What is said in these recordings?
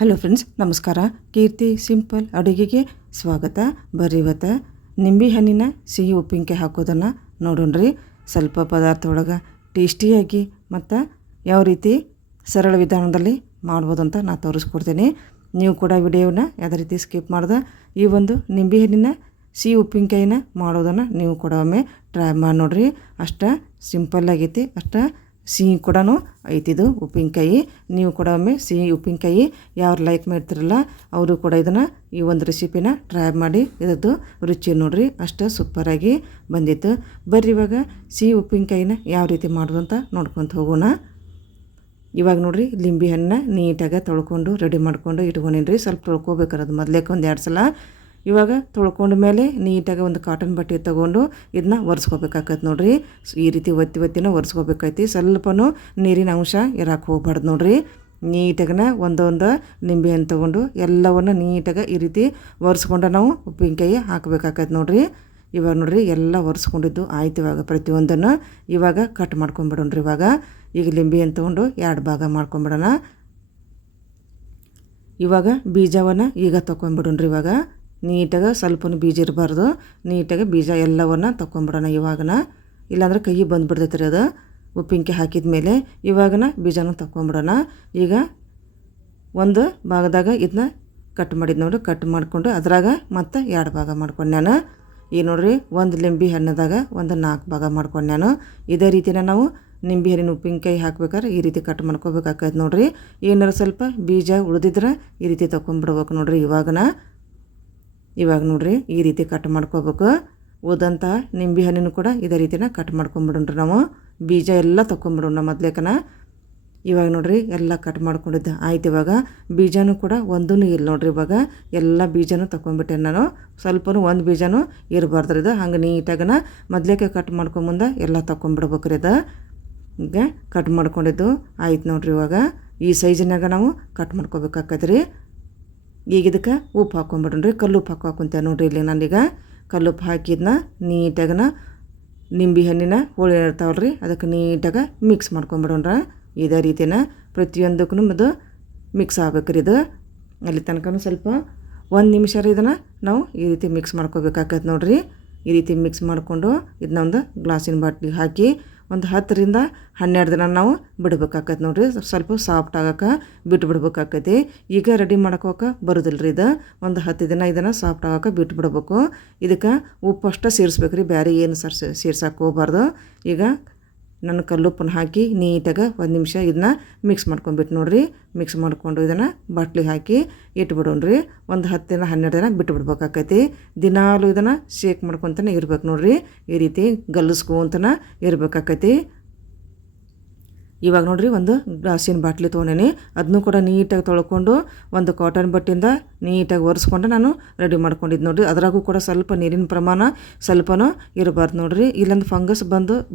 Hello friends, ನಮಸ್ಕಾರ. ಕೀರ್ತಿ simple ಅಡುಗೆಗೆ ಸ್ವಾಗತ. ಬರ್ರಿ ಇವತ್ತು ನಿಂಬೆ ಹಣ್ಣಿನ ಸಿಹಿ ಉಪ್ಪಿನಕಾಯಿ ಹಾಕೋದನ್ನು ನೋಡೋಣ್ರಿ. ಸ್ವಲ್ಪ ಪದಾರ್ಥ ಒಳಗೆ ಟೇಸ್ಟಿಯಾಗಿ ಮತ್ತು ಯಾವ ರೀತಿ ಸರಳ ವಿಧಾನದಲ್ಲಿ ಮಾಡ್ಬೋದು ಅಂತ ನಾನು ತೋರಿಸ್ಕೊಡ್ತೀನಿ. ನೀವು ಕೂಡ ವಿಡಿಯೋನ ಯಾವುದೇ ರೀತಿ ಸ್ಕಿಪ್ ಮಾಡ್ದೆ ಈ ಒಂದು ನಿಂಬೆ ಹಣ್ಣಿನ ಸಿಹಿ ಉಪ್ಪಿನಕಾಯಿನ ಮಾಡೋದನ್ನು ನೀವು ಕೂಡ ಒಮ್ಮೆ ಟ್ರೈ ಮಾಡಿ ನೋಡಿರಿ. ಅಷ್ಟು ಸಿಂಪಲ್ಲಾಗೈತಿ, ಅಷ್ಟು ಸಿಹಿ ಕೂಡ ಐತಿದು ಉಪ್ಪಿನಕಾಯಿ. ನೀವು ಕೂಡ ಒಮ್ಮೆ ಸಿಹಿ ಉಪ್ಪಿನಕಾಯಿ ಯಾರು ಲೈಕ್ ಮಾಡ್ತಿರಲ್ಲ ಅವರು ಕೂಡ ಇದನ್ನು ಈ ಒಂದು ರೆಸಿಪಿನ ಟ್ರೈ ಮಾಡಿ ಇದರದ್ದು ರುಚಿ ನೋಡಿರಿ. ಅಷ್ಟು ಸೂಪರಾಗಿ ಬಂದಿತ್ತು. ಬರ್ರಿ ಇವಾಗ ಸಿಹಿ ಉಪ್ಪಿನಕಾಯಿನ ಯಾವ ರೀತಿ ಮಾಡೋದು ಅಂತ ನೋಡ್ಕೊತ ಹೋಗೋಣ. ಇವಾಗ ನೋಡಿರಿ, ಲಿಂಬೆ ಹಣ್ಣನ್ನ ನೀಟಾಗಿ ತೊಳ್ಕೊಂಡು ರೆಡಿ ಮಾಡ್ಕೊಂಡು ಇಟ್ಕೊಂಡಿನ್ರಿ. ಸ್ವಲ್ಪ ತೊಳ್ಕೊಬೇಕಾರದು ಮೊದಲೇಕೆ ಒಂದು 2 ಸಲ. ಇವಾಗ ತೊಳ್ಕೊಂಡ ಮೇಲೆ ನೀಟಾಗಿ ಒಂದು ಕಾಟನ್ ಬಟ್ಟೆ ತೊಗೊಂಡು ಇದನ್ನ ಒರೆಸ್ಕೋಬೇಕಾಗತ್ತೆ ನೋಡಿರಿ. ಈ ರೀತಿ ಒತ್ತಿನ ಒರೆಸ್ಕೋಬೇಕೈತಿ. ಸ್ವಲ್ಪನೂ ನೀರಿನ ಅಂಶ ಇರಕ್ಕೆ ಹೋಗ್ಬಾರ್ದು ನೋಡಿರಿ. ನೀಟಾಗನ ಒಂದೊಂದು ನಿಂಬೆ ಹಣ್ಣು ತೊಗೊಂಡು ಎಲ್ಲವನ್ನು ನೀಟಾಗಿ ಈ ರೀತಿ ಒರೆಸ್ಕೊಂಡು ನಾವು ಉಪ್ಪಿನಕಾಯಿ ಹಾಕಬೇಕಾಗತ್ತೆ ನೋಡಿರಿ. ಇವಾಗ ನೋಡಿರಿ ಎಲ್ಲ ಒರೆಸ್ಕೊಂಡಿದ್ದು ಆಯ್ತು. ಇವಾಗ ಪ್ರತಿಯೊಂದನ್ನು ಇವಾಗ ಕಟ್ ಮಾಡ್ಕೊಂಬಿಡೋಣ್ರಿ. ಈಗ ಲಿಂಬೆ ಹಣ್ಣು ತೊಗೊಂಡು 2 ಭಾಗ ಮಾಡ್ಕೊಂಬಿಡೋಣ. ಇವಾಗ ಬೀಜವನ್ನು ಈಗ ತೊಗೊಂಬಿಡೋಣ್ರಿ. ಇವಾಗ ನೀಟಾಗಿ ಸ್ವಲ್ಪನೂ ಬೀಜ ಇರಬಾರ್ದು. ನೀಟಾಗಿ ಬೀಜ ಎಲ್ಲವನ್ನು ತೊಗೊಂಬಿಡೋಣ ಇವಾಗನ, ಇಲ್ಲಾಂದ್ರೆ ಕೈ ಬಂದುಬಿಡ್ತೈತೆ ರೀ ಅದು ಉಪ್ಪಿನಕಾಯಿ ಹಾಕಿದ ಮೇಲೆ. ಇವಾಗನ ಬೀಜನ ತೊಗೊಂಬಿಡೋಣ. ಈಗ ಒಂದು ಭಾಗದಾಗ ಇದನ್ನ ಕಟ್ ಮಾಡಿದ್ದು ನೋಡಿ, ಕಟ್ ಮಾಡಿಕೊಂಡು ಅದ್ರಾಗ ಮತ್ತು 2 ಭಾಗ ಮಾಡ್ಕೊಂಡು ನಾನು ಈಗ ನೋಡಿರಿ ಒಂದು ಲಿಂಬೆ ಹಣ್ಣದಾಗ ಒಂದು 4 ಭಾಗ ಮಾಡ್ಕೊಂಡು ನಾನು ಇದೇ ರೀತಿನ ನಾವು ನಿಂಬೆ ಹಣ್ಣಿನ ಉಪ್ಪಿನಕಾಯಿ ಹಾಕ್ಬೇಕಾದ್ರೆ ಈ ರೀತಿ ಕಟ್ ಮಾಡ್ಕೋಬೇಕಾಗತ್ತೆ ನೋಡಿರಿ. ಏನಾರು ಸ್ವಲ್ಪ ಬೀಜ ಉಳಿದಿದ್ರೆ ಈ ರೀತಿ ತೊಗೊಂಬಿಡ್ಬೇಕು ನೋಡಿರಿ. ಇವಾಗ ನೋಡಿರಿ ಈ ರೀತಿ ಕಟ್ ಮಾಡ್ಕೋಬೇಕು. ಉಳಿದಂಥ ನಿಂಬೆ ಹಣ್ಣಿನೂ ಕೂಡ ಇದೇ ರೀತಿನ ಕಟ್ ಮಾಡ್ಕೊಂಬಿಡೋಣ್ರಿ. ನಾವು ಬೀಜ ಎಲ್ಲ ತೊಗೊಂಬಿಡೋಣ ಮೊದಲೇಕನ. ಇವಾಗ ನೋಡಿರಿ ಎಲ್ಲ ಕಟ್ ಮಾಡ್ಕೊಂಡಿದ್ದೆ ಆಯ್ತು. ಇವಾಗ ಬೀಜನೂ ಕೂಡ ಒಂದೂ ಇಲ್ಲ ನೋಡಿರಿ. ಇವಾಗ ಎಲ್ಲ ಬೀಜನೂ ತೊಗೊಂಬಿಟ್ಟೆ ನಾನು. ಸ್ವಲ್ಪನೂ ಒಂದು ಬೀಜನೂ ಇರಬಾರ್ದ್ರಿ ಇದು. ಹಂಗೆ ನೀಟಾಗನ ಮೊದಲೇಕೆ ಕಟ್ ಮಾಡ್ಕೊಂಬಂದು ಎಲ್ಲ ತೊಗೊಂಬಿಡ್ಬೇಕ್ರಿ ಇದು. ಈಗ ಕಟ್ ಮಾಡ್ಕೊಂಡಿದ್ದು ಆಯ್ತು ನೋಡಿರಿ. ಇವಾಗ ಈ ಸೈಜಿನಾಗ ನಾವು ಕಟ್ ಮಾಡ್ಕೋಬೇಕಾಗತ್ತೆ ರೀ. ಈಗ ಇದಕ್ಕೆ ಉಪ್ಪು ಹಾಕ್ಕೊಂಬಿಡ್ರಿ. ಕಲ್ಲುಪ್ಪು ಹಾಕ್ಕೊಂತೇವೆ ನೋಡಿರಿ. ಇಲ್ಲಿ ನಾನೀಗ ಕಲ್ಲುಪ್ಪು ಹಾಕಿದ್ನ ನೀಟಾಗನ ನಿಂಬೆ ಹಣ್ಣಿನ ಹೋಳಿ ಇರ್ತಾವಲ್ರಿ ಅದಕ್ಕೆ ನೀಟಾಗಿ ಮಿಕ್ಸ್ ಮಾಡ್ಕೊಂಬಿಡೋಣ್ರ. ಇದೇ ರೀತಿನ ಪ್ರತಿಯೊಂದಕ್ಕೂ ಅದು ಮಿಕ್ಸ್ ಆಗ್ಬೇಕ್ರಿ. ಇದು ಅಲ್ಲಿ ತನಕ ಸ್ವಲ್ಪ 1 ನಿಮಿಷ ಇದನ್ನು ನಾವು ಈ ರೀತಿ ಮಿಕ್ಸ್ ಮಾಡ್ಕೋಬೇಕಾಗತ್ತೆ ನೋಡಿರಿ. ಈ ರೀತಿ ಮಿಕ್ಸ್ ಮಾಡಿಕೊಂಡು ಇದನ್ನ ಒಂದು ಗ್ಲಾಸಿನ ಬಾಟ್ಲಿಗೆ ಹಾಕಿ ಒಂದು 10 ರಿಂದ 12 ದಿನ ನಾವು ಬಿಡ್ಬೇಕಾಗತ್ತೆ ನೋಡಿರಿ. ಸ್ವಲ್ಪ ಸಾಫ್ಟ್ ಆಗಕ್ಕೆ ಬಿಟ್ಟು ಬಿಡ್ಬೇಕಾಗತ್ತೆ. ಈಗ ರೆಡಿ ಮಾಡ್ಕೋಕೆ ಬರೋದಿಲ್ಲ ರೀ ಇದು. ಒಂದು 10 ದಿನ ಇದನ್ನು ಸಾಫ್ಟ್ ಆಗಕ್ಕೆ ಬಿಟ್ಟು ಬಿಡ್ಬೇಕು. ಇದಕ್ಕೆ ಉಪ್ಪು ಅಷ್ಟೇ ಸೇರಿಸ್ಬೇಕ್ರಿ, ಬೇರೆ ಏನು ಸೇರ್ಸಕ್ಕೆ ಹೋಗ್ಬಾರ್ದು. ಈಗ ನಾನು ಕಲ್ಲುಪ್ಪನ್ನು ಹಾಕಿ ನೀಟಾಗಿ 1 ನಿಮಿಷ ಇದನ್ನ ಮಿಕ್ಸ್ ಮಾಡ್ಕೊಂಬಿಟ್ಟು ನೋಡಿರಿ. ಮಿಕ್ಸ್ ಮಾಡಿಕೊಂಡು ಇದನ್ನು ಬಾಟ್ಲಿಗೆ ಹಾಕಿ ಇಟ್ಬಿಡೋಣ್ರಿ. ಒಂದು 10 ದಿನ 12 ದಿನ ಬಿಟ್ಟು ಬಿಡ್ಬೇಕಾಗೈತಿ. ದಿನಾಲು ಇದನ್ನು ಶೇಕ್ ಮಾಡ್ಕೊತಾನೆ ಇರ್ಬೇಕು ನೋಡಿರಿ. ಈ ರೀತಿ ಗಲ್ಲಿಸ್ಕೊಂತನ ಇರಬೇಕಾಗೈತಿ. ಇವಾಗ ನೋಡಿರಿ ಒಂದು ಗ್ಲಾಸಿನ ಬಾಟ್ಲಿ ತೊಗೊಂಡೇನಿ. ಅದನ್ನೂ ಕೂಡ ನೀಟಾಗಿ ತೊಳ್ಕೊಂಡು ಒಂದು ಕಾಟನ್ ಬಟ್ಟೆಯಿಂದ ನೀಟಾಗಿ ಒರೆಸ್ಕೊಂಡು ನಾನು ರೆಡಿ ಮಾಡ್ಕೊಂಡಿದ್ದು ನೋಡಿರಿ. ಅದ್ರಾಗೂ ಕೂಡ ಸ್ವಲ್ಪ ನೀರಿನ ಪ್ರಮಾಣ ಸ್ವಲ್ಪನೂ ಇರಬಾರ್ದು ನೋಡಿರಿ. ಇಲ್ಲೊಂದು ಫಂಗಸ್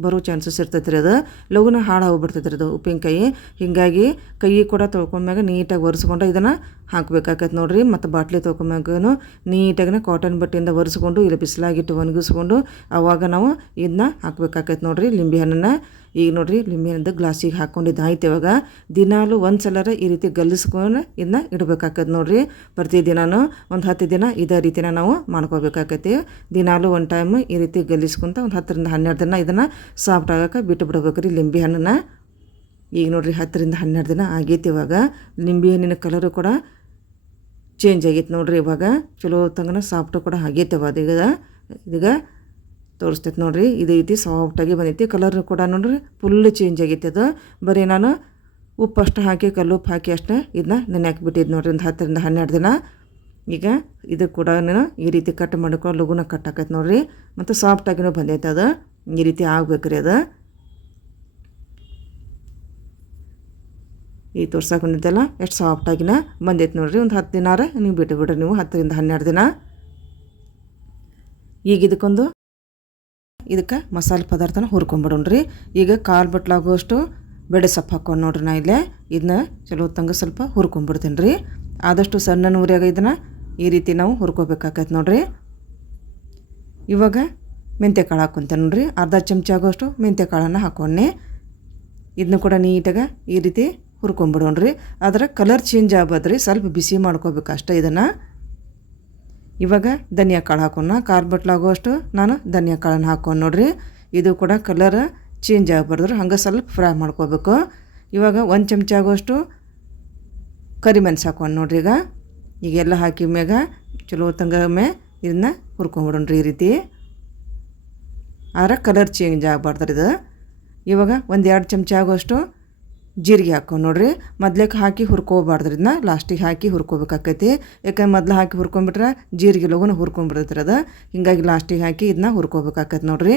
ಬರೋ ಚಾನ್ಸಸ್ ಇರ್ತೈತೆ ರೀ. ಅದು ಲಘುನ ಹಾಳು ಹೋಗ್ಬಿಡ್ತೈತೆ ರೀ ಅದು ಉಪ್ಪಿನಕಾಯಿ. ಹೀಗಾಗಿ ಕೈ ಕೂಡ ತೊಳ್ಕೊಂಡ್ಮ್ಯಾಗ ನೀಟಾಗಿ ಒರೆಸ್ಕೊಂಡು ಇದನ್ನು ಹಾಕಬೇಕಾಗತ್ತೆ ನೋಡಿರಿ. ಮತ್ತು ಬಾಟ್ಲಿ ತೊಗೊಂಡ್ಮ್ಯಾಗೂ ನೀಟಾಗಿನ ಕಾಟನ್ ಬಟ್ಟೆಯಿಂದ ಒರೆಸ್ಕೊಂಡು ಇಲ್ಲ ಬಿಸಿಲಾಗಿಟ್ಟು ಒಣಗಿಸ್ಕೊಂಡು ಅವಾಗ ನಾವು ಇದನ್ನ ಹಾಕಬೇಕಾಗತ್ತೆ ನೋಡಿರಿ ಲಿಂಬೆ ಹಣ್ಣನ್ನು. ಈಗ ನೋಡಿರಿ ಲಿಂಬೆ ಹಣ್ಣು ಗ್ಲಾಸಿಗೆ ಹಾಕ್ಕೊಂಡಿದ್ದು ಆಯ್ತು. ಇವಾಗ ದಿನಾಲು ಒಂದು ಸಲರ ಈ ರೀತಿ ಗಲ್ಲಿಸ್ಕೊಂಡು ಇದನ್ನ ಇಡಬೇಕಾಗತ್ತೆ ನೋಡಿರಿ. ಪ್ರತಿದಿನವೂ ಒಂದು 10 ದಿನ ಇದೇ ರೀತಿನ ನಾವು ಮಾಡ್ಕೋಬೇಕಾಗತ್ತೆ. ದಿನಾಲು ಒಂದು ಟೈಮ್ ಈ ರೀತಿ ಗಲ್ಲಿಸ್ಕೊಂತ ಒಂದು 10 ರಿಂದ 12 ದಿನ ಇದನ್ನು ಸಾಫ್ಟ್ ಆಗೋಕೆ ಬಿಟ್ಟು ಬಿಡ್ಬೇಕ್ರಿ ಲಿಂಬೆ ಹಣ್ಣನ್ನು. ಈಗ ನೋಡಿರಿ 10 ರಿಂದ 12 ದಿನ ಆಗೈತಿ. ಇವಾಗ ಲಿಂಬೆ ಹಣ್ಣಿನ ಕಲರು ಕೂಡ ಚೇಂಜ್ ಆಗೈತೆ ನೋಡಿರಿ. ಇವಾಗ ಚಲೋ ತಂಗನ ಸಾಫ್ಟು ಕೂಡ ಆಗೈತೆ. ಈಗ ತೋರಿಸ್ತೈತೆ ನೋಡಿರಿ. ಇದೇ ರೀತಿ ಸಾಫ್ಟಾಗಿ ಬಂದೈತಿ. ಕಲರ್ ಕೂಡ ನೋಡಿರಿ ಫುಲ್ ಚೇಂಜ್ ಆಗೈತೆ ಅದು. ಬರೀ ನಾನು ಉಪ್ಪು ಅಷ್ಟು ಹಾಕಿ ಕಲ್ಲುಪ್ಪು ಹಾಕಿ ಅಷ್ಟೇ ಇದನ್ನ ನೆನೆ ಹಾಕಿಬಿಟ್ಟಿದ್ದು ನೋಡಿರಿ ಒಂದು 10 ರಿಂದ 12 ದಿನ. ಈಗ ಇದು ಕೂಡ ಈ ರೀತಿ ಕಟ್ ಮಾಡ್ಕೊಂಡು ಲಘುನ ಕಟ್ ಹಾಕೈತೆ ನೋಡಿರಿ. ಮತ್ತು ಸಾಫ್ಟಾಗಿನೂ ಬಂದೈತೆ ಅದು. ಈ ರೀತಿ ಆಗ್ಬೇಕ್ರಿ ಅದು. ಈ ತೋರ್ಸಕ್ಕೆ ಬಂದಿದ್ದೆಲ್ಲ ಎಷ್ಟು ಸಾಫ್ಟಾಗಿನ ಬಂದೈತೆ ನೋಡಿರಿ. ಒಂದು 10 ದಿನಾರ ನೀವು ಬಿಟ್ಟು ಬಿಡ್ರಿ ನೀವು 10 ರಿಂದ 12 ದಿನ. ಈಗ ಇದಕ್ಕೆ ಮಸಾಲೆ ಪದಾರ್ಥನ ಹುರ್ಕೊಂಬಿಡೋಣ್ರಿ. ಈಗ 1/4 ಬಟ್ಲಾಗುವಷ್ಟು ಬೇಳೆ ಸೊಪ್ಪು ಹಾಕ್ಕೊಂಡು ನೋಡ್ರಿ. ನಾ ಇಲ್ಲೇ ಇದನ್ನ ಚಲೋ ತಂಗ ಸ್ವಲ್ಪ ಹುರ್ಕೊಂಬಿಡ್ತೀನಿ ರೀ. ಆದಷ್ಟು ಸಣ್ಣ ಉರಿಯಾಗ ಇದನ್ನು ಈ ರೀತಿ ನಾವು ಹುರ್ಕೋಬೇಕಾಗತ್ತೆ ನೋಡಿರಿ. ಇವಾಗ ಮೆಂತ್ಯ ಕಾಳು ಹಾಕ್ಕೊಂತೇನೆ ನೋಡಿರಿ. 1/2 ಚಮಚ ಆಗೋಷ್ಟು ಮೆಂತ್ಯ ಕಾಳನ್ನು ಹಾಕ್ಕೊಂಡೆ. ಇದನ್ನು ಕೂಡ ನೀಟಾಗಿ ಈ ರೀತಿ ಹುರ್ಕೊಂಬಿಡೋಣ್ರಿ. ಅದರ ಕಲರ್ ಚೇಂಜ್ ಆಗ್ಬದ್ರಿ, ಸ್ವಲ್ಪ ಬಿಸಿ ಮಾಡ್ಕೋಬೇಕು ಅಷ್ಟೇ ಇದನ್ನು. ಇವಾಗ ಧನಿಯಾ ಕಾಳು ಹಾಕೋಣ. ಕಾಲು ಬಟ್ಲಾಗುವಷ್ಟು ನಾನು ಧನಿಯಾ ಕಾಳನ್ನು ಹಾಕೊಂಡು ನೋಡ್ರಿ. ಇದು ಕೂಡ ಕಲರ್ ಚೇಂಜ್ ಆಗಬಾರ್ದು, ಹಂಗೆ ಸ್ವಲ್ಪ ಫ್ರೈ ಮಾಡ್ಕೋಬೇಕು. ಇವಾಗ 1 ಚಮಚ ಆಗುವಷ್ಟು ಕರಿಮೆಣಸು ಹಾಕೊಂಡು ನೋಡ್ರಿ. ಈಗೆಲ್ಲ ಹಾಕಿ ಮ್ಯಾಗ ಚಲೋ ತಂಗೊಮ್ಮೆ ಇದನ್ನ ಹುರ್ಕೊಂಬಿಡೋಣ್ರಿ ಈ ರೀತಿ. ಆದ್ರೆ ಕಲರ್ ಚೇಂಜ್ ಆಗಬಾರ್ದು ಇದು. ಇವಾಗ 1-2 ಚಮಚ ಆಗುವಷ್ಟು ಜೀರಿಗೆ ಹಾಕೊಂಡು ನೋಡ್ರಿ. ಮೊದ್ಲೇಕೆ ಹಾಕಿ ಹುರ್ಕೋಬಾರ್ದ್ರಿ, ಇದನ್ನ ಲಾಸ್ಟಿಗೆ ಹಾಕಿ ಹುರ್ಕೋಬೇಕಾಕೈತಿ. ಯಾಕಂದ್ರೆ ಮೊದಲು ಹಾಕಿ ಹುರ್ಕೊಂಬಿಟ್ರೆ ಜೀರಿಗೆ ಲಗುನ ಹುರ್ಕೊಂಬಿಡ್ತೈತ್ರಿ ಅದು. ಹೀಗಾಗಿ ಲಾಸ್ಟಿಗೆ ಹಾಕಿ ಇದನ್ನ ಹುರ್ಕೋಬೇಕಾಕೈತಿ ನೋಡ್ರಿ.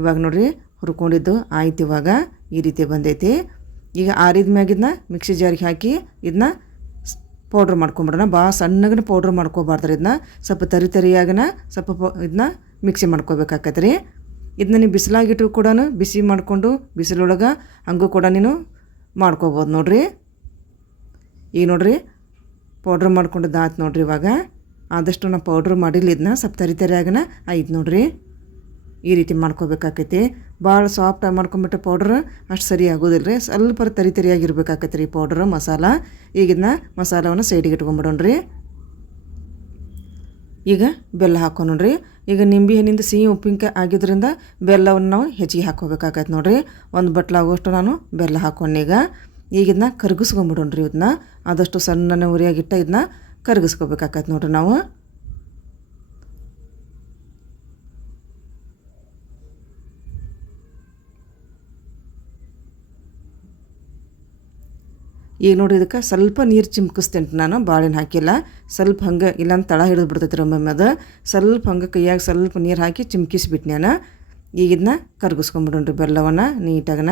ಇವಾಗ ನೋಡ್ರಿ ಹುರ್ಕೊಂಡಿದ್ದು ಆಯ್ತು. ಇವಾಗ ಈ ರೀತಿ ಬಂದೈತಿ. ಈಗ ಆರಿದ ಮ್ಯಾಗ ಇದನ್ನ ಮಿಕ್ಸಿ ಜಾರಿಗೆ ಹಾಕಿ ಇದನ್ನ ಪೌಡ್ರ್ ಮಾಡ್ಕೊಂಬಿಡೋಣ. ಭಾಳ ಸಣ್ಣಗನ ಪೌಡ್ರ್ ಮಾಡ್ಕೋಬಾರ್ದ್ರಿ, ಇದನ್ನ ಸ್ವಲ್ಪ ತರಿಯಾಗನ ಸ್ವಲ್ಪ ಇದನ್ನ ಮಿಕ್ಸಿ ಮಾಡ್ಕೋಬೇಕಾಕೈತೆ ರೀ. ಇದನ್ನ ನೀವು ಬಿಸಿಲಾಗಿಟ್ಟು ಕೂಡ ಬಿಸಿ ಮಾಡಿಕೊಂಡು ಬಿಸಿಲೊಳಗೆ ಹಂಗೂ ಕೂಡ ನೀನು ಮಾಡ್ಕೋಬೋದು ನೋಡ್ರಿ. ಈಗ ನೋಡ್ರಿ ಪೌಡ್ರ್ ಮಾಡ್ಕೊಂಡಿದ್ದು ಆಯ್ತು ನೋಡ್ರಿ. ಇವಾಗ ಆದಷ್ಟು ನಾವು ಪೌಡ್ರ್ ಮಾಡಿಲ್ಲ, ಇದನ್ನ ಸ್ವಲ್ಪ ತರಿಯಾಗನ ಆಯ್ತು ನೋಡ್ರಿ. ಈ ರೀತಿ ಮಾಡ್ಕೋಬೇಕಾಕೈತಿ. ಭಾಳ ಸಾಫ್ಟಾಗಿ ಮಾಡ್ಕೊಂಬಿಟ್ಟು ಪೌಡ್ರ್ ಅಷ್ಟು ಸರಿ ಆಗೋದಿಲ್ಲ ರೀ, ಸ್ವಲ್ಪ ತರಿಯಾಗಿರ್ಬೇಕಾಕೈತಿ ರೀ ಪೌಡ್ರ್ ಮಸಾಲ. ಈಗಿನ್ನ ಮಸಾಲವನ್ನು ಸೈಡಿಗೆ ಇಟ್ಕೊಂಬಿಡೋಣ್ರಿ. ಈಗ ಬೆಲ್ಲ ಹಾಕೋಣ್ರಿ. ಈಗ ನಿಂಬೆ ಹಣ್ಣಿಂದ ಸಿಹಿ ಉಪ್ಪಿನಕಾಯಿ ಆಗಿದ್ದರಿಂದ ಬೆಲ್ಲವನ್ನು ನಾವು ಹೆಚ್ಚಿಗೆ ಹಾಕ್ಕೋಬೇಕಾಗತ್ತೆ ನೋಡ್ರಿ. 1 ಬಟ್ಲಾಗುವಷ್ಟು ನಾನು ಬೆಲ್ಲ ಹಾಕೊಂಡೀಗ. ಈಗ ಇದನ್ನ ಕರಗಿಸ್ಕೊಂಬಿಡೋಣ್ರಿ. ಇದನ್ನ ಆದಷ್ಟು ಸಣ್ಣ ಉರಿಯಾಗಿಟ್ಟ ಇದನ್ನ ಕರಗಿಸ್ಕೋಬೇಕಾಗತ್ತೆ ನೋಡ್ರಿ ನಾವು. ಈಗ ನೋಡಿ ಇದಕ್ಕೆ ಸ್ವಲ್ಪ ನೀರು ಚಿಮ್ಕಿಸ್ತೇನೆ ನಾನು, ಬಾಳೆಹಣ್ಣು ಹಾಕಿಲ್ಲ. ಸ್ವಲ್ಪ ಹಂಗೆ ಇಲ್ಲಾಂತ ತಳ ಹಿಡಿದು ಬಿಡ್ತೈತೆ ರೀ ಒಮ್ಮೊಮ್ಮೆ ಅದು. ಸ್ವಲ್ಪ ಹಂಗೆ ಕೈಯಾಗ ಸ್ವಲ್ಪ ನೀರು ಹಾಕಿ ಚಿಮ್ಕಿಸ್ಬಿಟ್ಟು ನಾನು ಈಗ ಇದನ್ನ ಕರಗಿಸ್ಕೊಂಬಿಡೋಣ್ರಿ ಬೆಲ್ಲವನ್ನು ನೀಟಾಗನ.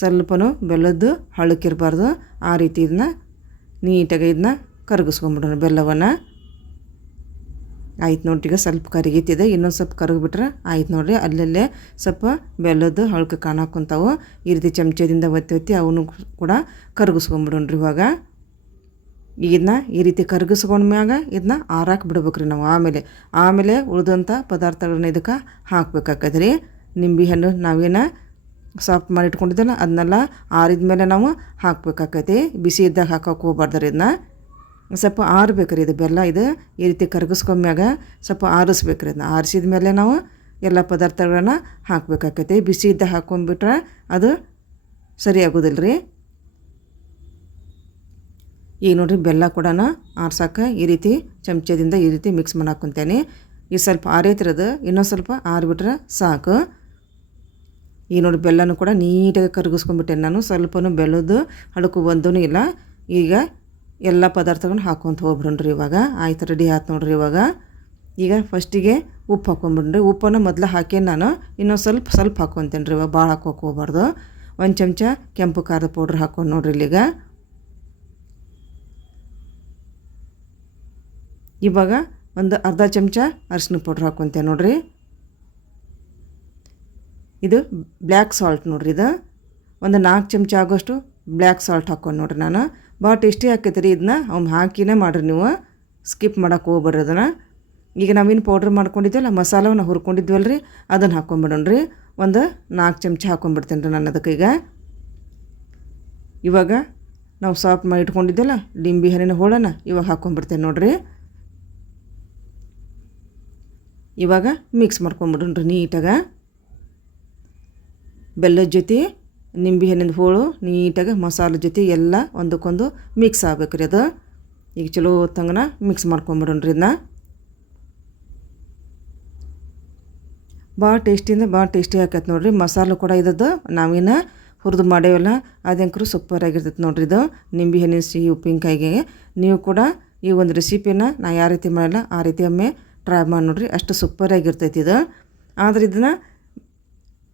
ಸ್ವಲ್ಪನೂ ಬೆಲ್ಲದ್ದು ಹಳಕ್ಕಿರಬಾರ್ದು, ಆ ರೀತಿ ಇದನ್ನ ನೀಟಾಗಿ ಇದನ್ನ ಕರಗಿಸ್ಕೊಂಬಿಡೋಣ ಬೆಲ್ಲವನ್ನು. ಆಯ್ತು ನೋಡ್ರಿ. ಈಗ ಸ್ವಲ್ಪ ಕರಗೈತಿದೆ, ಇನ್ನೊಂದು ಸ್ವಲ್ಪ ಕರಗಿಬಿಟ್ರೆ ಆಯ್ತು ನೋಡ್ರಿ. ಅಲ್ಲಲ್ಲೇ ಸ್ವಲ್ಪ ಬೆಲ್ಲದ್ದು ಹಳ್ಕೆ ಕಾಣಾಕೊಂತಾವು. ಈ ರೀತಿ ಚಮಚದಿಂದ ಒತ್ತಿ ಅವನು ಕೂಡ ಕರಗಿಸ್ಕೊಂಬಿಡೋಣ್ರಿ. ಇವಾಗ ಇದನ್ನ ಈ ರೀತಿ ಕರಗಿಸ್ಕೊಂಡ್ಮ್ಯಾಗ ಇದನ್ನ ಆರಾಕ್ ಬಿಡ್ಬೇಕ್ರಿ ನಾವು. ಆಮೇಲೆ ಉಳಿದಂಥ ಪದಾರ್ಥಗಳನ್ನ ಇದಕ್ಕೆ ಹಾಕ್ಬೇಕಾಕೈತೆ ರೀ. ನಿಂಬೆ ಹಣ್ಣು ನಾವೇನು ಸಾಫ್ಟ್ ಮಾಡಿ ಇಟ್ಕೊಂಡಿದ್ದಲ್ಲ ಅದನ್ನೆಲ್ಲ ಆರಿದ ಮೇಲೆ ನಾವು ಹಾಕ್ಬೇಕಾಕೈತಿ. ಬಿಸಿ ಇದ್ದಾಗ ಹಾಕೋಕೆ ಹೋಗ್ಬಾರ್ದ್ರಿ. ಇದನ್ನ ಸ್ವಲ್ಪ ಆರಬೇಕ್ರಿ ಇದು ಬೆಲ್ಲ. ಇದು ಈ ರೀತಿ ಕರಗಿಸ್ಕೊಂಡ್ಮ್ಯಾಗ ಸ್ವಲ್ಪ ಆರಿಸ್ಬೇಕ್ರಿ. ಅದನ್ನ ಆರಿಸಿದ ಮೇಲೆ ನಾವು ಎಲ್ಲ ಪದಾರ್ಥಗಳನ್ನ ಹಾಕ್ಬೇಕಾಕೈತಿ. ಬಿಸಿ ಇದ್ದಾಗ ಹಾಕ್ಕೊಂಡ್ಬಿಟ್ರೆ ಅದು ಸರಿ ಆಗೋದಿಲ್ಲ ರೀ. ಈಗ ನೋಡಿರಿ ಬೆಲ್ಲ ಕೂಡ ಆರ್ಸಕ್ಕೆ ಈ ರೀತಿ ಚಮಚದಿಂದ ಈ ರೀತಿ ಮಿಕ್ಸ್ ಮಾಡಿ ಹಾಕ್ಕೊಂತೇನೆ. ಈ ಸ್ವಲ್ಪ ಆರೈತಿರೋದು ಇನ್ನೊಂದು ಸ್ವಲ್ಪ ಆರಿಬಿಟ್ರೆ ಸಾಕು. ಈಗ ನೋಡಿ ಬೆಲ್ಲನೂ ಕೂಡ ನೀಟಾಗಿ ಕರಗಿಸ್ಕೊಂಡ್ಬಿಟ್ಟೆ ನಾನು. ಸ್ವಲ್ಪನೂ ಬೆಲ್ಲದ್ದು ಹಳಕು ಒಂದೂ ಇಲ್ಲ. ಈಗ ಎಲ್ಲ ಪದಾರ್ಥಗಳನ್ನ ಹಾಕ್ಕೊಂತ ಹೋಗ್ಬಿಡ್ರಿ. ಇವಾಗ ಆಯ್ತು, ರೆಡಿ ಆಯ್ತು ನೋಡ್ರಿ. ಇವಾಗ ಈಗ ಫಸ್ಟಿಗೆ ಉಪ್ಪು ಹಾಕ್ಕೊಂಬಿಡ್ರಿ. ಉಪ್ಪನ್ನು ಮೊದಲು ಹಾಕೇನು ನಾನು, ಇನ್ನೊಂದು ಸ್ವಲ್ಪ ಹಾಕ್ಕೊತೇನೆ ರೀ. ಇವಾಗ ಭಾಳ ಹಾಕೋಕೆ ಹೋಗ್ಬಾರ್ದು. 1 ಚಮಚ ಕೆಂಪು ಖಾರದ ಪೌಡ್ರ್ ಹಾಕ್ಕೊಂಡು ನೋಡ್ರಿ ಇಲ್ಲಿಗ. ಇವಾಗ ಒಂದು ಅರ್ಧ ಚಮಚ ಅರಿಶಿನ ಪೌಡ್ರ್ ಹಾಕ್ಕೊತೇನೆ ನೋಡ್ರಿ. ಇದು ಬ್ಲ್ಯಾಕ್ ಸಾಲ್ಟ್ ನೋಡ್ರಿ. ಇದು ಒಂದು 4 ಚಮಚ ಆಗೋಷ್ಟು ಬ್ಲ್ಯಾಕ್ ಸಾಲ್ಟ್ ಹಾಕ್ಕೊಂಡು ನೋಡ್ರಿ ನಾನು. ಭಾಳ ಟೇಸ್ಟಿ ಆಕೈತೆ ರೀ. ಇದನ್ನ ಅವ್ನು ಹಾಕಿನೇ ಮಾಡಿರಿ ನೀವು, ಸ್ಕಿಪ್ ಮಾಡೋಕೆ ಹೋಗ್ಬೇಡ್ರಿ ಅದನ್ನು. ಈಗ ನಾವೇನು ಪೌಡ್ರ್ ಮಾಡ್ಕೊಂಡಿದ್ವಲ್ಲ, ಮಸಾಲವನ್ನು ಹುರ್ಕೊಂಡಿದ್ವಲ್ಲ ರೀ, ಅದನ್ನು ಹಾಕ್ಕೊಂಬಿಡೋಣ್ರಿ. ಒಂದು 4 ಚಮಚ ಹಾಕ್ಕೊಂಬಿಡ್ತೇನೆ ರೀ ನಾನು ಅದಕ್ಕೆ. ಇವಾಗ ನಾವು ಸಾಫ್ಟ್ ಮಾಡಿ ಇಟ್ಕೊಂಡಿದ್ದೆಲ್ಲ ಲಿಂಬೆ ಹಣ್ಣಿನ ಹೋಳನ್ನು ಇವಾಗ ಹಾಕ್ಕೊಂಬಿಡ್ತೇನೆ ನೋಡ್ರಿ. ಇವಾಗ ಮಿಕ್ಸ್ ಮಾಡ್ಕೊಂಬಿಡೋಣ್ರಿ ನೀಟಾಗಿ. ಬೆಲ್ಲದ ಜೊತೆ ನಿಂಬೆ ಹಣ್ಣಿನ ಹೋಳು ನೀಟಾಗಿ ಮಸಾಲೆ ಜೊತೆ ಎಲ್ಲ ಒಂದಕ್ಕೊಂದು ಮಿಕ್ಸ್ ಆಗ್ಬೇಕು ರೀ ಅದು. ಈಗ ಚಲೋ ತಂಗನ ಮಿಕ್ಸ್ ಮಾಡ್ಕೊಂಬಿಡೋಣ್ರಿ ಇದನ್ನ. ಭಾಳ ಟೇಸ್ಟಿ ಆಕೈತೆ ನೋಡ್ರಿ. ಮಸಾಲೆ ಕೂಡ ಇದ್ದದ್ದು ನಾವೇನು ಹುರಿದು ಮಾಡೇವಲ್ಲ ಅದಂಕರು ಸೂಪರಾಗಿರ್ತೈತೆ ನೋಡ್ರಿ. ಇದು ನಿಂಬೆ ಹಣ್ಣಿನ ಸಿಹಿ ಉಪ್ಪಿನಕಾಯಿಗೆ ನೀವು ಕೂಡ ಈ ಒಂದು ರೆಸಿಪಿನ ನಾ ಯಾವ ರೀತಿ ಮಾಡಲ್ಲ ಆ ರೀತಿ ಒಮ್ಮೆ ಟ್ರೈ ಮಾಡಿ ನೋಡ್ರಿ. ಅಷ್ಟು ಸೂಪರಾಗಿರ್ತೈತಿ ಇದು. ಆದರೆ ಇದನ್ನು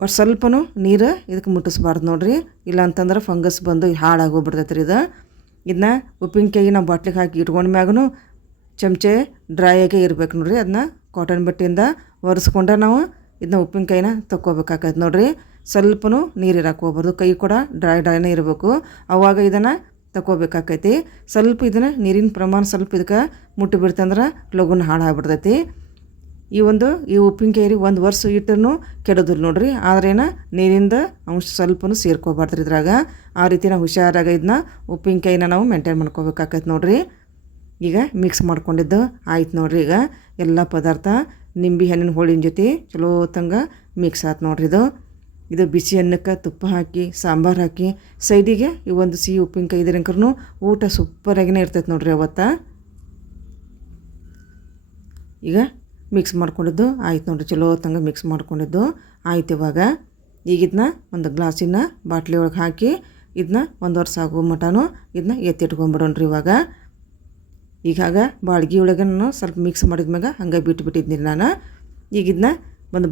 ಒಟ್ಟು ಸ್ವಲ್ಪನೂ ನೀರು ಇದಕ್ಕೆ ಮುಟ್ಟಿಸ್ಬಾರ್ದು ನೋಡ್ರಿ, ಇಲ್ಲ ಅಂತಂದ್ರೆ ಫಂಗಸ್ ಬಂದು ಹಾಳಾಗೋಗ್ಬಿಡ್ತೈತೆ ರೀ ಇದು. ಇದನ್ನ ಉಪ್ಪಿನಕಾಯಿ ನಾವು ಬಾಟ್ಲಿಗೆ ಹಾಕಿ ಇಟ್ಕೊಂಡ ಮ್ಯಾಗೂ ಚಮಚೆ ಡ್ರೈ ಆಗೇ ಇರ್ಬೇಕು ನೋಡ್ರಿ. ಅದನ್ನ ಕಾಟನ್ ಬಟ್ಟೆಯಿಂದ ಒರೆಸ್ಕೊಂಡ್ರೆ ನಾವು ಇದನ್ನ ಉಪ್ಪಿನಕಾಯಿನ ತೊಗೋಬೇಕಾಗತ್ತೆ ನೋಡ್ರಿ. ಸ್ವಲ್ಪನೂ ನೀರು ಇರಕ್ಕೆ ಹೋಗ್ಬಾರ್ದು, ಕೈ ಕೂಡ ಡ್ರೈನೇ ಇರಬೇಕು. ಅವಾಗ ಇದನ್ನು ತಗೋಬೇಕಾಕೈತಿ. ಸ್ವಲ್ಪ ಇದನ್ನು ನೀರಿನ ಪ್ರಮಾಣ ಸ್ವಲ್ಪ ಇದಕ್ಕೆ ಮುಟ್ಟಿ ಬಿಡ್ತಂದ್ರೆ ಲಘುನ ಹಾಳಾಗ್ಬಿಡ್ತೈತಿ. ಈ ಉಪ್ಪಿನಕಾಯಿ ರೀ ಒಂದು ವರ್ಷ ಇಟ್ಟರೂ ಕೆಡೋದಿಲ್ಲ ನೋಡ್ರಿ. ಆದ್ರೇನ ನೀರಿಂದ ಅಂಶ ಸ್ವಲ್ಪನೂ ಸೇರ್ಕೋಬಾರ್ದು ಇದ್ರಾಗ. ಆ ರೀತಿ ನಾವು ಹುಷಾರಾಗಿ ಇದನ್ನ ಉಪ್ಪಿನಕಾಯಿನ ನಾವು ಮೇಂಟೈನ್ ಮಾಡ್ಕೋಬೇಕಾಕೈತೆ ನೋಡ್ರಿ. ಈಗ ಮಿಕ್ಸ್ ಮಾಡ್ಕೊಂಡಿದ್ದು ಆಯ್ತು ನೋಡ್ರಿ. ಈಗ ಎಲ್ಲ ಪದಾರ್ಥ ನಿಂಬೆ ಹಣ್ಣಿನ ಹೋಳಿನ ಜೊತೆ ಚಲೋ ತಂಗ ಮಿಕ್ಸ್ ಆಯ್ತು ನೋಡ್ರಿ. ಇದು ಬಿಸಿ ಅನ್ನಕ್ಕೆ ತುಪ್ಪ ಹಾಕಿ ಸಾಂಬಾರು ಹಾಕಿ ಸೈಡಿಗೆ ಈ ಒಂದು ಸಿಹಿ ಉಪ್ಪಿನಕಾಯಿ ಇದ್ರಂಕ್ರೂ ಊಟ ಸೂಪರಾಗಿನೇ ಇರ್ತೈತೆ ನೋಡ್ರಿ ಅವತ್ತು. ಈಗ ಮಿಕ್ಸ್ ಮಾಡ್ಕೊಂಡಿದ್ದು ಆಯ್ತು ನೋಡ್ರಿ. ಚಲೋ ತಂಗ ಮಿಕ್ಸ್ ಮಾಡ್ಕೊಂಡಿದ್ದು ಆಯ್ತು. ಈಗ ಇದನ್ನ ಒಂದು ಗ್ಲಾಸಿನ ಬಾಟ್ಲಿ ಒಳಗೆ ಹಾಕಿ ಇದನ್ನ 1 ವರ್ಷ ಆಗೋ ಮಟನೂ ಇದನ್ನ ಎತ್ತಿಟ್ಕೊಂಡ್ಬಿಡೋಣ್ರಿ. ಈಗಾಗ ಬಾಳ್ಗಿ ಒಳಗೆ ನಾನು ಸ್ವಲ್ಪ ಮಿಕ್ಸ್ ಮಾಡಿದ್ಮ್ಯಾಗ ಹಂಗೆ ಬಿಟ್ಟಿದ್ನಿ ನಾನು. ಈಗ ಇದನ್ನ ಒಂದು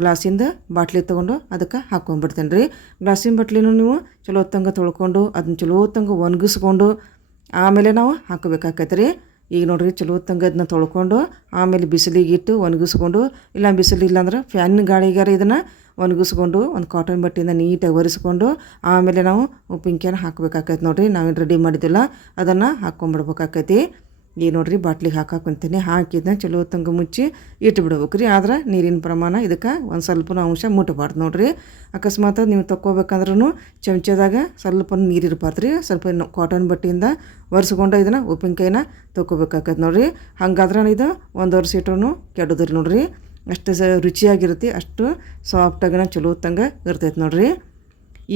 ಗ್ಲಾಸಿಂದ ಬಾಟ್ಲಿ ತೊಗೊಂಡು ಅದಕ್ಕೆ ಹಾಕ್ಕೊಂಡ್ಬಿಡ್ತೇನೆ ರೀ. ಗ್ಲಾಸಿನ ಬಾಟ್ಲಿನೂ ನೀವು ಚಲೋ ತಂಗ ತೊಳ್ಕೊಂಡು ಅದನ್ನ ಚಲೋ ತಂಗ ಒಣಗಿಸ್ಕೊಂಡು ಆಮೇಲೆ ನಾವು ಹಾಕಬೇಕಾಕೈತೆ ರೀ. ಈಗ ನೋಡ್ರಿ ಚಲೋ ತಂಗ ಅದನ್ನ ತೊಳ್ಕೊಂಡು ಆಮೇಲೆ ಬಿಸಿಲಿಗೆ ಇಟ್ಟು ಒಣಗಿಸ್ಕೊಂಡು, ಇಲ್ಲ ಬಿಸಿಲಿಲ್ಲ ಅಂದ್ರೆ ಫ್ಯಾನಿನ ಗಾಳಿಗಾರ ಇದನ್ನು ಒಣಗಿಸ್ಕೊಂಡು ಒಂದು ಕಾಟನ್ ಬಟ್ಟೆಯಿಂದ ನೀಟಾಗಿ ಒರೆಸ್ಕೊಂಡು ಆಮೇಲೆ ನಾವು ಉಪ್ಪಿನಕಾಯಿನ ಹಾಕಬೇಕಾಕೈತೆ ನೋಡ್ರಿ. ನಾವೇನು ರೆಡಿ ಮಾಡಿದ್ದಿಲ್ಲ ಅದನ್ನು ಹಾಕ್ಕೊಂಬಿಡ್ಬೇಕಾಕೈತಿ. ಈಗ ನೋಡ್ರಿ ಬಾಟ್ಲಿಗೆ ಹಾಕಾಕೊಂತೀನಿ. ಹಾಕಿದ್ನ ಚಲೋ ತಂಗ ಮುಚ್ಚಿ ಇಟ್ಬಿಡ್ಬೇಕು ರೀ. ಆದ್ರೆ ನೀರಿನ ಪ್ರಮಾಣ ಇದಕ್ಕೆ ಒಂದು ಸ್ವಲ್ಪ ಅಂಶ ಮುಟ್ಟಬಾರ್ದು ನೋಡ್ರಿ. ಅಕಸ್ಮಾತ್ ನೀವು ತೊಗೋಬೇಕಂದ್ರೂ ಚಮಚದಾಗ ಸ್ವಲ್ಪ ನೀರು ಇರಬಾರ್ದು ರೀ. ಸ್ವಲ್ಪ ಕಾಟನ್ ಬಟ್ಟೆಯಿಂದ ಒರೆಸ್ಕೊಂಡು ಇದನ್ನು ಉಪ್ಪಿನಕಾಯಿನ ತೊಗೋಬೇಕಾಕೈತೆ ನೋಡ್ರಿ. ಹಂಗಾದ್ರೆ ಇದು 1 ವರ್ಷ ಇಟ್ರೂ ಕೆಡೋದ್ರಿ ನೋಡ್ರಿ. ಅಷ್ಟು ರುಚಿಯಾಗಿರುತ್ತೆ, ಅಷ್ಟು ಸಾಫ್ಟಾಗಿನ ಚಲೋ ತಂಗ ಇರ್ತೈತೆ ನೋಡ್ರಿ.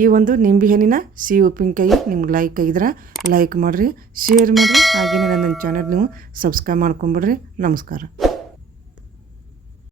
ಈ ಒಂದು ನಿಂಬೆ ಹಣ್ಣಿನ ಸಿಹಿ ಉಪ್ಪಿನಕಾಯಿ ನಿಮ್ಗೆ ಲೈಕ್ ಆಗಿದ್ರೆ ಲೈಕ್ ಮಾಡಿರಿ, ಶೇರ್ ಮಾಡಿರಿ. ಹಾಗೆಯೇ ನನ್ನ ಚಾನಲ್ ನೀವು ಸಬ್ಸ್ಕ್ರೈಬ್ ಮಾಡ್ಕೊಂಬಿಡ್ರಿ. ನಮಸ್ಕಾರ.